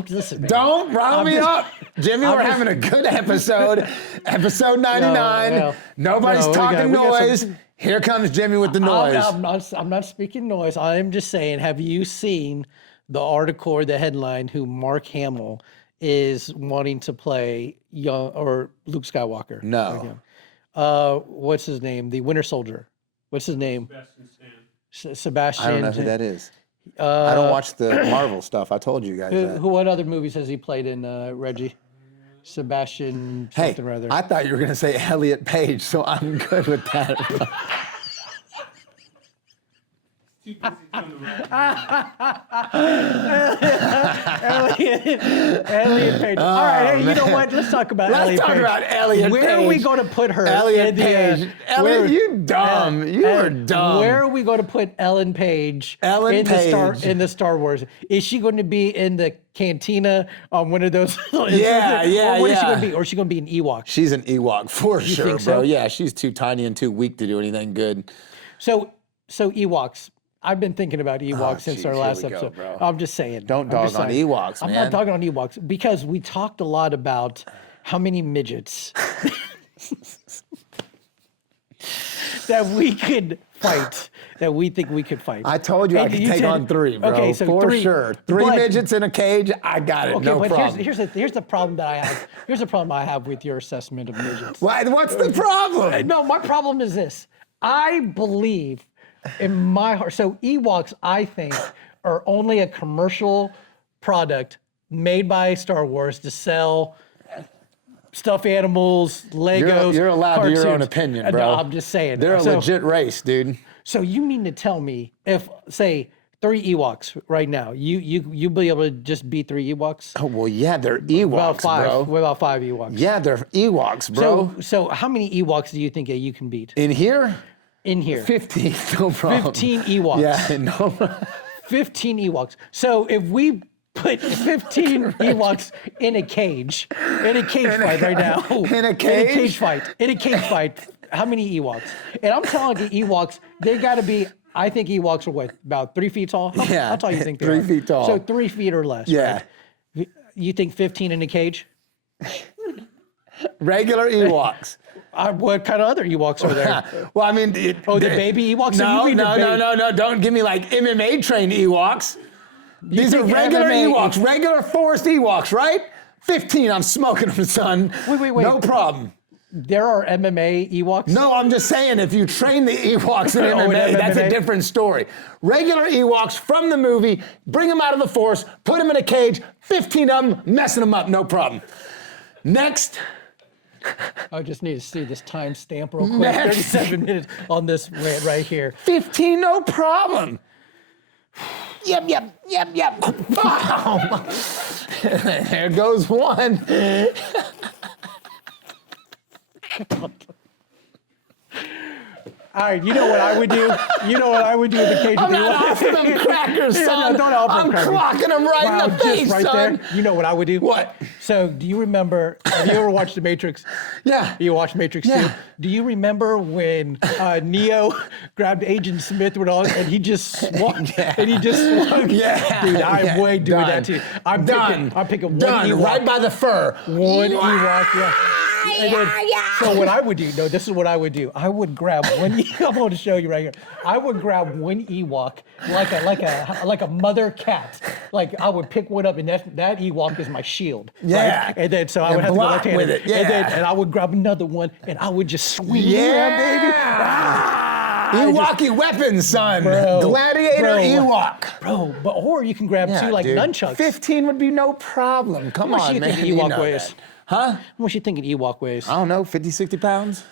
Listen, man. Don't rile me up. Jimmy, we're having a good episode. Episode 99. Nobody's talking noise. Here comes Jimmy with the noise. I'm not speaking noise. I am just saying, have you seen the article or the headline who Mark Hamill is wanting to play Luke Skywalker? No. What's his name? The Winter Soldier. What's his name? Sebastian. I don't know who that is. I don't watch the Marvel stuff. I told you guys that. What other movies has he played in, Reggie? Sebastian something or other. I thought you were going to say Elliot Page, so I'm good with that. Elliot Page. All right, hey, you know what? Let's talk about Elliot Page. Let's talk about Elliot Page. Where are we going to put her? Elliot Page. Elliot, you dumb. You are dumb. Where are we going to put Ellen Page? In the Star Wars. Is she going to be in the cantina on one of those? What is she going to be? Or is she going to be an Ewok? She's an Ewok for sure, think so? bro. Yeah, she's too tiny and too weak to do anything good. So Ewoks. I've been thinking about Ewoks since our last episode. Bro. I'm just saying. Don't dog on Ewoks, man. I'm not dogging on Ewoks because we talked a lot about how many midgets that we could fight, that we think we could fight. I told you I could take on 3, bro. Okay, so for 3, sure. 3 midgets in a cage, I got it. Okay, no but problem. here's the problem that I have. Here's the problem I have with your assessment of midgets. What's the problem? No, my problem is this. I believe in my heart. So Ewoks, I think, are only a commercial product made by Star Wars to sell stuffed animals, Legos. You're allowed cartoons. your own opinion, bro. No, I'm just saying. They're a legit race, dude. So you mean to tell me if, say, 3 Ewoks right now, you be able to just beat 3 Ewoks? Oh, well, yeah, they're Ewoks, About 5. bro. What about 5 Ewoks? Yeah, they're Ewoks, bro. So how many Ewoks do you think that you can beat? In here? In here. 15, no problem. 15 Ewoks. Yeah, no problem. 15 Ewoks. So if we put 15 Ewoks in a cage fight right now. In a cage? In a cage fight. How many Ewoks? And I'm telling you, Ewoks, they got to be, I think Ewoks are what, about 3 feet tall? How tall do you think they 3 are? feet tall. So 3 feet or less. Yeah. Right? You think 15 in a cage? Regular Ewoks. What kind of other Ewoks are there? Well, I mean... the baby Ewoks? No, don't give me like MMA trained Ewoks. These are regular Ewoks, regular forest Ewoks, right? 15, I'm smoking them, son. Wait. No problem. There are MMA Ewoks? No, I'm just saying if you train the Ewoks in MMA, that's a different story. Regular Ewoks from the movie, bring them out of the forest, put them in a cage, 15 of them, messing them up, no problem. Next. I just need to see this time stamp real quick. 37 minutes on this rant right here. 15, no problem. Yep. There goes one. All right, you know what I would do? You know what I would do in the cage with I'm not offering them crackers, son. No, don't offer them crackers. I'm clocking them right in the face, right son. there. You know what I would do? What? So, do you remember? Have you ever watched The Matrix? Yeah. You watched Matrix 2? Do you remember when Neo grabbed Agent Smith with all, and he just swung? And he just swung? Yeah. Dude, I'm way doing that too. I'm picking one Ewok. Right by the fur. One Ewok, yeah. So what I would do, this is what I would do. I would grab one. I'm going to show you right here. I would grab one Ewok like a mother cat. Like I would pick one up, and that Ewok is my shield. Yeah. Right? And then so I would have to go left-handed with it. Yeah. And I would grab another one, and I would just swing Yeah, baby. Ewok weapons, son. Bro, Gladiator Ewok. Bro, or you can grab two like dude. nunchucks. 15 would be no problem. Come How much on, you man. think You Ewok know weighs? that. Huh? How much you thinking Ewok weighs? I don't know, 50, 60 pounds?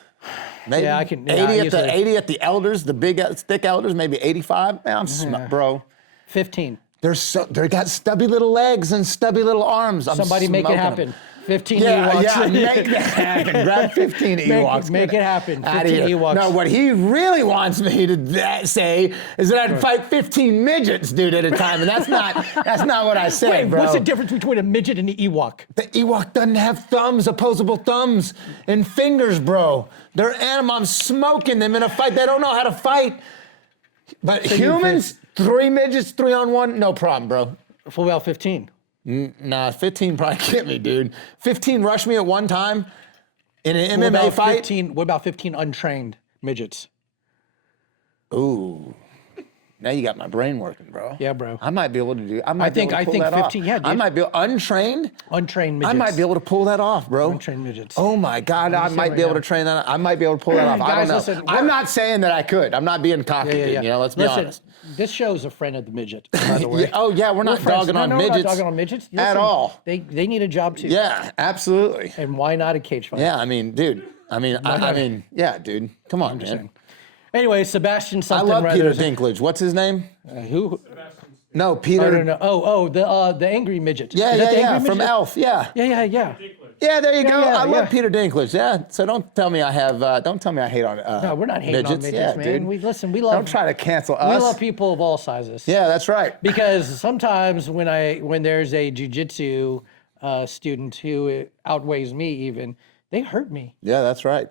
Maybe. Yeah, I can. 80 at the elders, the big, thick elders, maybe 85. Man, I'm bro. 15. They got stubby little legs and stubby little arms. Somebody make it happen. Them. 15 yeah, Ewoks. Yeah, make that happen. Grab 15 Ewoks. Make it happen. 15 Ewoks. No, what he really wants me to say is that I'd fight 15 midgets, dude, at a time, and that's not what I said, Wait, bro. what's the difference between a midget and an Ewok? The Ewok doesn't have thumbs, opposable thumbs, and fingers, bro. They're animals. I'm smoking them in a fight. They don't know how to fight. But so humans, 3 midgets, 3-on-1, no problem, bro. For about 15. Nah, 15 probably get me, dude. 15 rush me at one time in an MMA fight. What about 15 untrained midgets? Ooh. Now you got my brain working, bro. Yeah, bro. I might be able to do. I think 15. Yeah, dude. I might be untrained. Untrained midgets. I might be able to pull that off, bro. Untrained midgets. Oh my God, I might be able to train that. I might be able to pull that off. I don't know. Listen, I'm not saying that I could. I'm not being cocky, dude. You know, let's be honest. This show's a friend of the midget, by the way. Oh yeah, we're not dogging on midgets. We're not dogging on midgets at all. They need a job too. Yeah, absolutely. And why not a cage fight? Yeah, I mean, dude. I mean, yeah, dude. Come on, man. Anyway, Sebastian something. I love Peter Dinklage. What's his name? Who? No, Peter. No. The angry midget. Yeah. From Elf. Yeah. Yeah. Yeah, there you go. I love yeah. Peter Dinklage. Yeah. So don't tell me I have. Don't tell me I hate on. No, we're not hating on midgets, man. Dude. We love. Don't try to cancel us. We love people of all sizes. Yeah, that's right. Because sometimes when there's a jiu-jitsu student who outweighs me, even they hurt me. Yeah, that's right.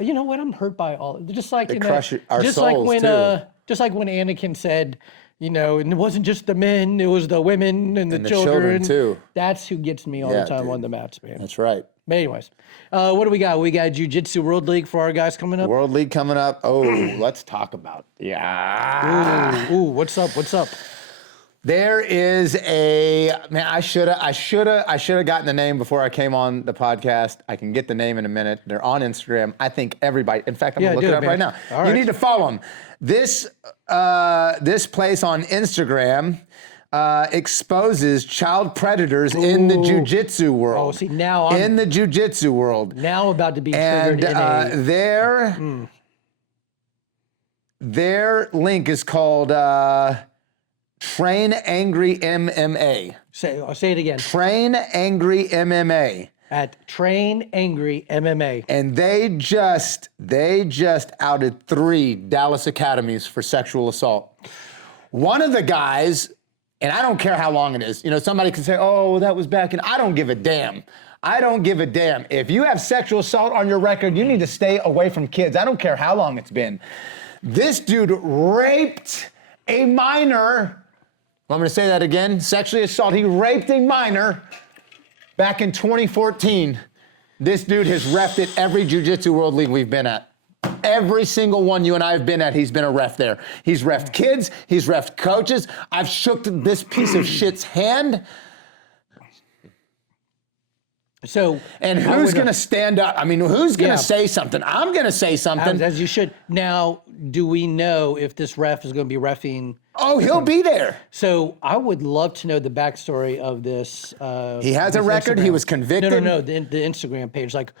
You know what? I'm hurt by all. Just like They crush our just souls like when too. Just like when Anakin said, you know, and it wasn't just the men, it was the women and the children too. That's who gets me all the time on the mats, man. That's right. But anyways, what do we got? We got Jiu-Jitsu World League for our guys coming up. World League coming up. Oh, let's talk about. Yeah. Ooh, what's up? What's up? There is a man. I should have gotten the name before I came on the podcast. I can get the name in a minute. They're on Instagram. I think everybody. In fact, I'm gonna look it up right now. All You right. need to follow them. This place on Instagram exposes child predators in the jiu-jitsu world. Oh, see now I'm in the jiu-jitsu world. now about to be triggered And their link is called Train Angry MMA. Say it again. Train Angry MMA. At Train Angry MMA. And they just outed 3 Dallas academies for sexual assault. One of the guys, and I don't care how long it is, you know, somebody can say, oh, that was back in, I don't give a damn. I don't give a damn. If you have sexual assault on your record, you need to stay away from kids. I don't care how long it's been. This dude raped a minor. I'm going to say that again. Sexually assault. He raped a minor back in 2014. This dude has reffed at every Jiu-Jitsu World League we've been at. Every single one you and I have been at, he's been a ref there. He's reffed kids. He's reffed coaches. I've shook this piece of shit's hand. So, and who's going to stand up? I mean, who's going to say something? I'm going to say something. As you should. Now, do we know if this ref is going to be reffing? Oh, he'll be there. So I would love to know the backstory of this. He has a record. Instagram. He was convicted. No. The Instagram page. Like,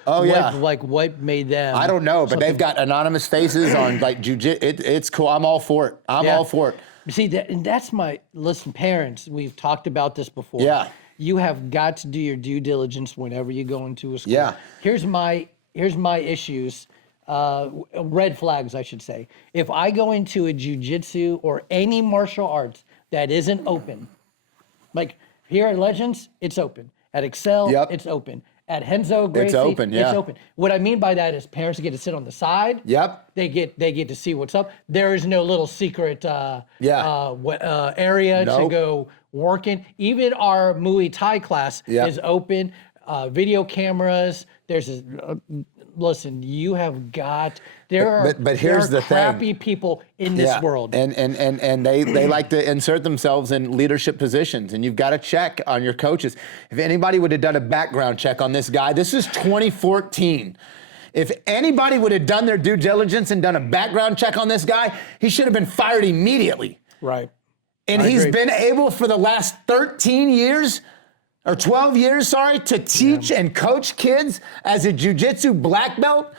what made them? I don't know, but they've got anonymous faces on like jiu-jitsu. It's cool. I'm all for it. I'm all for it. See, that's my, listen, parents, we've talked about this before. Yeah. You have got to do your due diligence whenever you go into a school. Yeah. Here's my issues, red flags, I should say. If I go into a jiu-jitsu or any martial arts that isn't open, like here at Legends, it's open. At Excel, it's open. At Henzo, Gracie, it's open. It's open. What I mean by that is parents get to sit on the side. Yep. They get to see what's up. There is no little secret area to go work in. Even our Muay Thai class is open. Video cameras. There's listen, you have got but here's the crappy people in this world. And they like to insert themselves in leadership positions, and you've got to check on your coaches. If anybody would have done a background check on this guy, this is 2014. If anybody would have done their due diligence and done a background check on this guy, he should have been fired immediately. Right. And he's been able for the last 13 years or 12 years, to teach and coach kids as a jiu-jitsu black belt,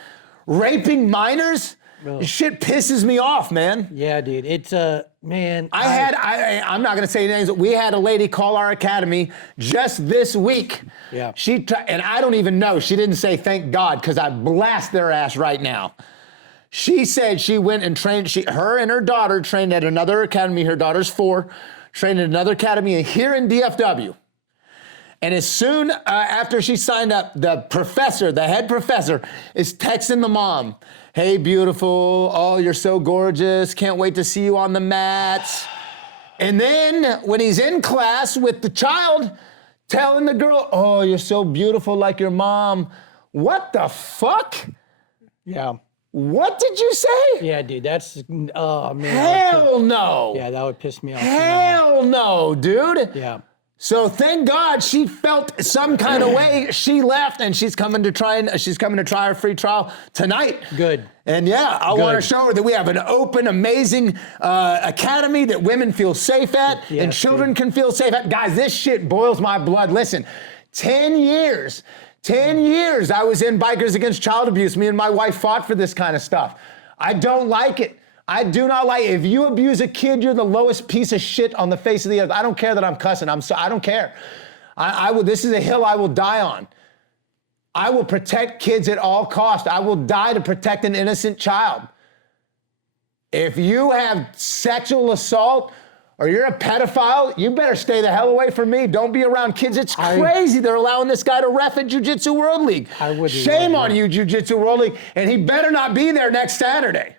raping minors. This shit pisses me off, man. Yeah, dude. It's man. I'm not gonna say names, but we had a lady call our academy just this week. Yeah. And I don't even know. She didn't say thank God, because I blast their ass right now. She said she went and trained. Her and her daughter trained at another academy. Her daughter's 4, trained at another academy here in DFW. And as soon after she signed up, the head professor, is texting the mom, hey, beautiful, oh, you're so gorgeous, can't wait to see you on the mats. And then when he's in class with the child, telling the girl, oh, you're so beautiful like your mom. What the fuck? Yeah. What did you say? Yeah, dude, that's, oh, man. Hell no. Yeah, that would piss me off. Hell no, dude. Yeah. So thank God she felt some kind of way. She left, and she's coming to try her free trial tonight. Good. And yeah, I want to show her that we have an open, amazing academy that women feel safe at, and children can feel safe at. Guys, this shit boils my blood. Listen, 10 years I was in Bikers Against Child Abuse. Me and my wife fought for this kind of stuff. I don't like it. I do not like it. If you abuse a kid, you're the lowest piece of shit on the face of the earth. I don't care that I'm cussing. I don't care. I will. This is a hill I will die on. I will protect kids at all costs. I will die to protect an innocent child. If you have sexual assault or you're a pedophile, you better stay the hell away from me. Don't be around kids. It's crazy they're allowing this guy to ref at Jiu-Jitsu World League. Shame on you, Jiu-Jitsu World League. And he better not be there next Saturday.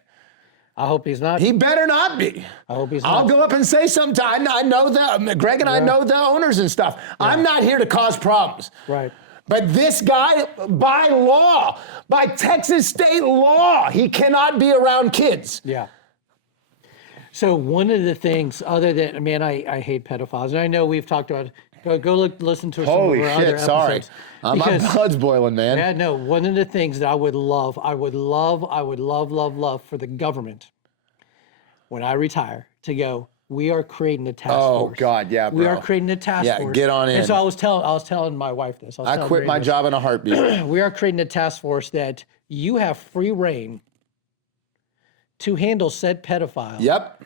I hope he's not. He better not be. I hope he's not. I'll go up and say sometime. I know Greg and I know the owners and stuff. I'm not here to cause problems. Right. But this guy, by law, by Texas state law, he cannot be around kids. Yeah. So one of the things, other than, man, I hate pedophiles, and I know we've talked about. Go listen to some of our other episodes. My blood's boiling, man. Yeah, no. One of the things that I would love for the government when I retire to go. We are creating a task force. Oh God, yeah, bro. We are creating a task force. Yeah, get on in. And so I was telling my wife this. I quit my job in a heartbeat. We are creating a task force that you have free reign to handle said pedophile. Yep.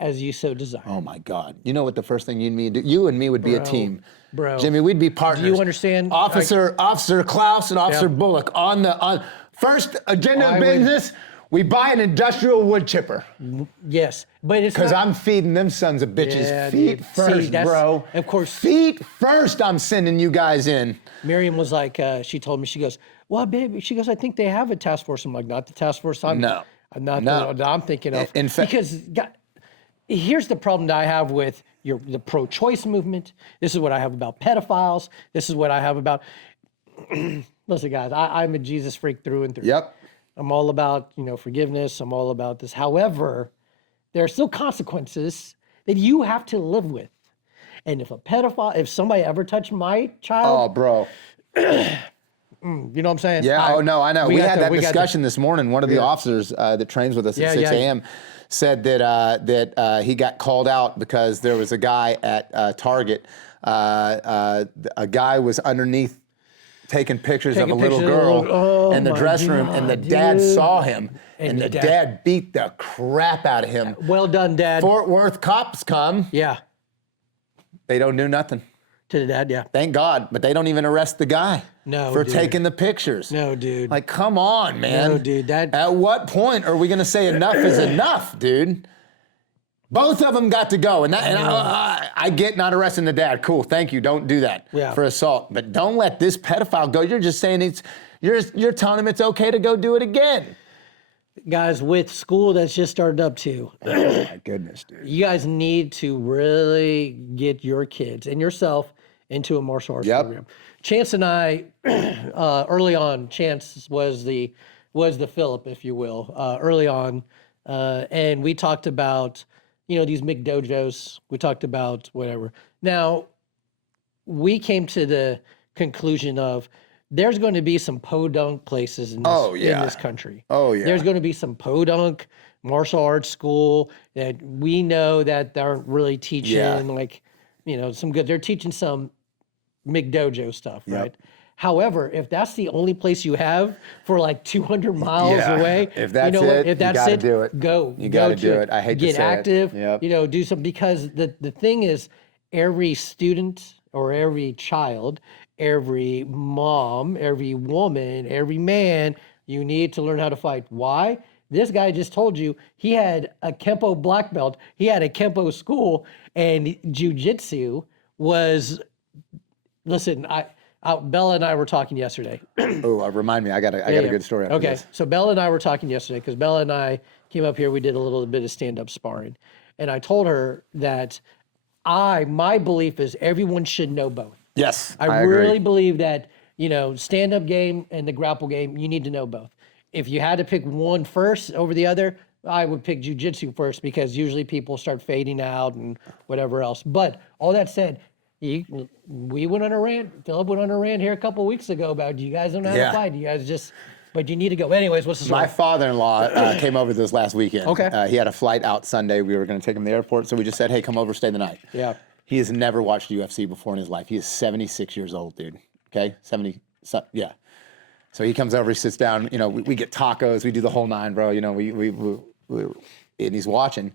As you so desire. Oh my God! You know what the first thing you and me would be a team, bro. Jimmy, we'd be partners. Do you understand? Officer Klaus and Officer Bullock on first agenda of business. We buy an industrial wood chipper. Yes, but it's because I'm feeding them sons of bitches feet first, bro. Of course, feet first. I'm sending you guys in. Miriam was like, she told me, she goes, "Well, baby," she goes, "I think they have a task force." I'm like, "Not the task force I'm thinking of." In fact, because here's the problem that I have with the pro-choice movement. This is what I have about pedophiles. This is what I have about. Listen, guys, I'm a Jesus freak through and through. Yep. I'm all about, forgiveness. I'm all about this. However, there are still consequences that you have to live with. And if somebody ever touched my child. Oh, bro. You know what I'm saying? Yeah, I know. We had that discussion this morning. One of the officers that trains with us at 6 a.m. said that he got called out because there was a guy at Target. A guy was underneath taking pictures of a little girl in the dressing room, and the dad saw him, and the dad beat the crap out of him. Well done, Dad. Fort Worth cops come. Yeah. They don't do nothing. To the dad, yeah. Thank God, but they don't even arrest the guy. For taking the pictures. No, dude. Like, come on, man. No, dude. At what point are we going to say enough is enough, dude? Both of them got to go. And I get not arresting the dad. Cool, thank you. Don't do that for assault. But don't let this pedophile go. You're just saying you're telling him it's okay to go do it again. Guys, with school that's just started up too. Oh, my goodness, dude. You guys need to really get your kids and yourself into a martial arts program. Chance and I, early on, Chance was the Phillip, if you will, early on. And we talked about, these McDojos. We talked about whatever. Now, we came to the conclusion of there's going to be some podunk places in this country. Oh, yeah. There's going to be some podunk martial arts school that we know that they aren't really teaching some good. They're teaching some McDojo stuff, right? However, if that's the only place you have for like 200 miles away, if that's it, do it. Go. You got to do it. I hate to say get active. It. Yep. Do something, because the thing is, every student or every child, every mom, every woman, every man, you need to learn how to fight. Why? This guy just told you he had a Kempo black belt. He had a Kempo school, and Jiu-Jitsu was. Listen, Bella and I were talking yesterday. Oh, remind me. I got a good story. After this. So Bella and I were talking yesterday because Bella and I came up here. We did a little bit of stand-up sparring, and I told her that my belief is everyone should know both. Yes, I really believe that stand-up game and the grapple game, you need to know both. if you had to pick one first over the other, I would pick jiu-jitsu first because usually people start fading out and whatever else. But all that said, we went on a rant. Phillip went on a rant here a couple of weeks ago about you guys don't know how to fight. You guys just, but you need to go. Anyways, what's the story? My father-in-law came over this last weekend. Okay. He had a flight out Sunday. We were going to take him to the airport, so we just said, hey, come over, stay the night. Yeah. He has never watched UFC before in his life. He is 76 years old, dude. Okay? 70, yeah. So he comes over, he sits down, you know, we get tacos, we do the whole nine, bro. You know, and he's watching.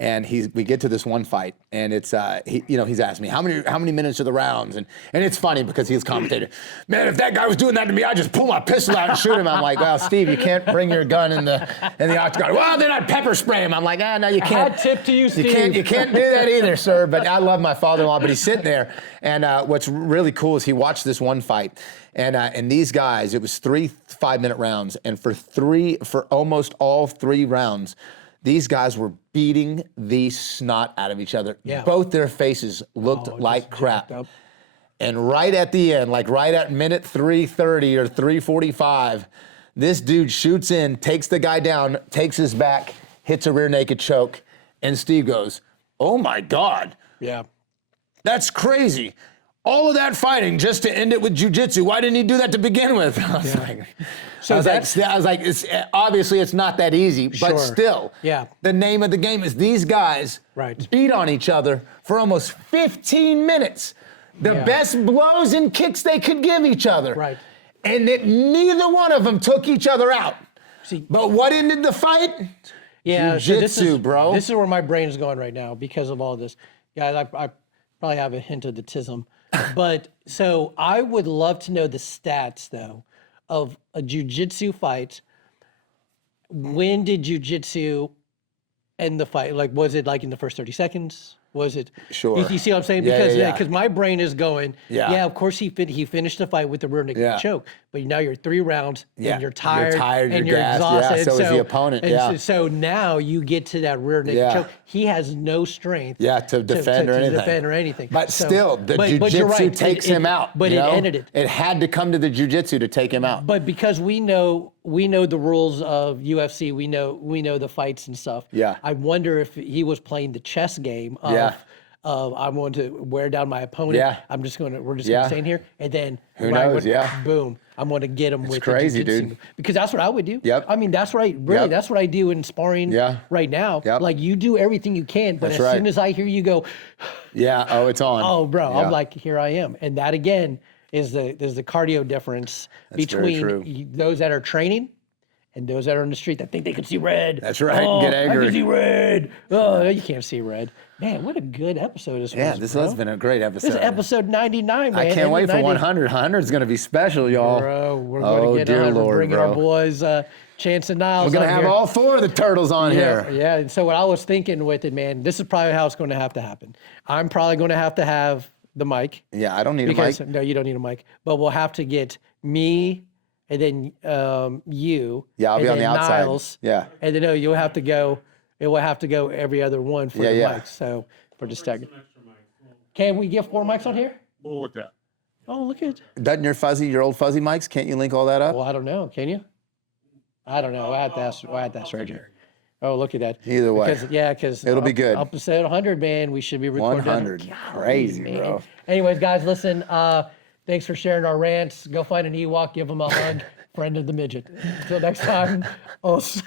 And we get to this one fight, and it's he's asked me how many minutes are the rounds, and it's funny because he's commentator. Man, if that guy was doing that to me, I'd just pull my pistol out and shoot him. I'm like, well, Steve, you can't bring your gun in the octagon. Well, then I'd pepper spray him. I'm like, no, you can't. Hot tip to you, Steve. You can't do that either, sir. But I love my father-in-law, but he's sitting there, and what's really cool is he watched this one fight, and these guys, it was 3 5-minute rounds, and for almost all 3 rounds. These guys were beating the snot out of each other. Yeah. Both their faces looked like crap. And right at the end, like right at minute 3:30 or 3:45, this dude shoots in, takes the guy down, takes his back, hits a rear naked choke, and Steve goes, oh my God. Yeah. That's crazy. All of that fighting just to end it with jiu-jitsu. Why didn't he do that to begin with? I was like, it's obviously it's not that easy, but still, the name of the game is these guys beat on each other for almost 15 minutes. The best blows and kicks they could give each other. Right. And that neither one of them took each other out. But what ended the fight? Yeah, Jiu-jitsu, bro. This is where my brain is going right now because of all this. Guys, I probably have a hint of the tism. But so I would love to know the stats though of a jiu-jitsu fight. When did jiu-jitsu end the fight? Like, was it like in the first 30 seconds? Was it? Sure. You see what I'm saying? Because my brain is going, of course he finished the fight with the rear naked choke, but now you're 3 rounds and you're tired, and you're gassed. exhausted. So is the opponent. So now you get to that rear naked choke. He has no strength. To defend or anything. But still, the jiu-jitsu takes him out. But it ended it. It had to come to the jiu-jitsu to take him out. But because we know the rules of UFC, we know the fights and stuff. Yeah. I wonder if he was playing the chess game of I'm going to wear down my opponent. Yeah. We're just gonna stay in here, and then who knows? Boom. I'm going to get him with crazy, the jiu-jitsu. dude. Because that's what I would do. Yep. I mean, that's what that's what I do in sparring right now. Yep. Like you do everything you can, but as soon as I hear you go, it's on. oh, bro, I'm like, here I am, and that again is the cardio difference between those that are training and those that are in the street that think they can see red. That's right. Oh, Get angry. I can see red. Oh, you can't see red. Man, what a good episode this was. Yeah, this has been a great episode. This is episode 99, man. I can't wait for 100. 100 is going to be special, y'all. Bro, we're going to get 100. We're bringing our boys, Chance and Niles. We're going to have all 4 of the turtles on here. Yeah, and so what I was thinking with it, man, this is probably how it's going to happen. I'm probably going to have the mic. Yeah, I don't need a mic. No, you don't need a mic. But we'll have to get me and then you. Yeah, I'll be on the outside. Niles, yeah. And then you'll have to go. It will have to go every other one for the mics. So for the second. Can we get 4 mics on here? We'll look at. Oh, look at. Doesn't your old fuzzy mics? Can't you link all that up? Well, I don't know. Can you? I don't know. I have to ask Reggie. Oh, look at that. Either way. Because it'll be good. Episode 100, man. We should be recording. 100. Crazy, man. Bro. Anyways, guys, listen. Thanks for sharing our rants. Go find an Ewok, give him a hug. Friend of the midget. Until next time. Us.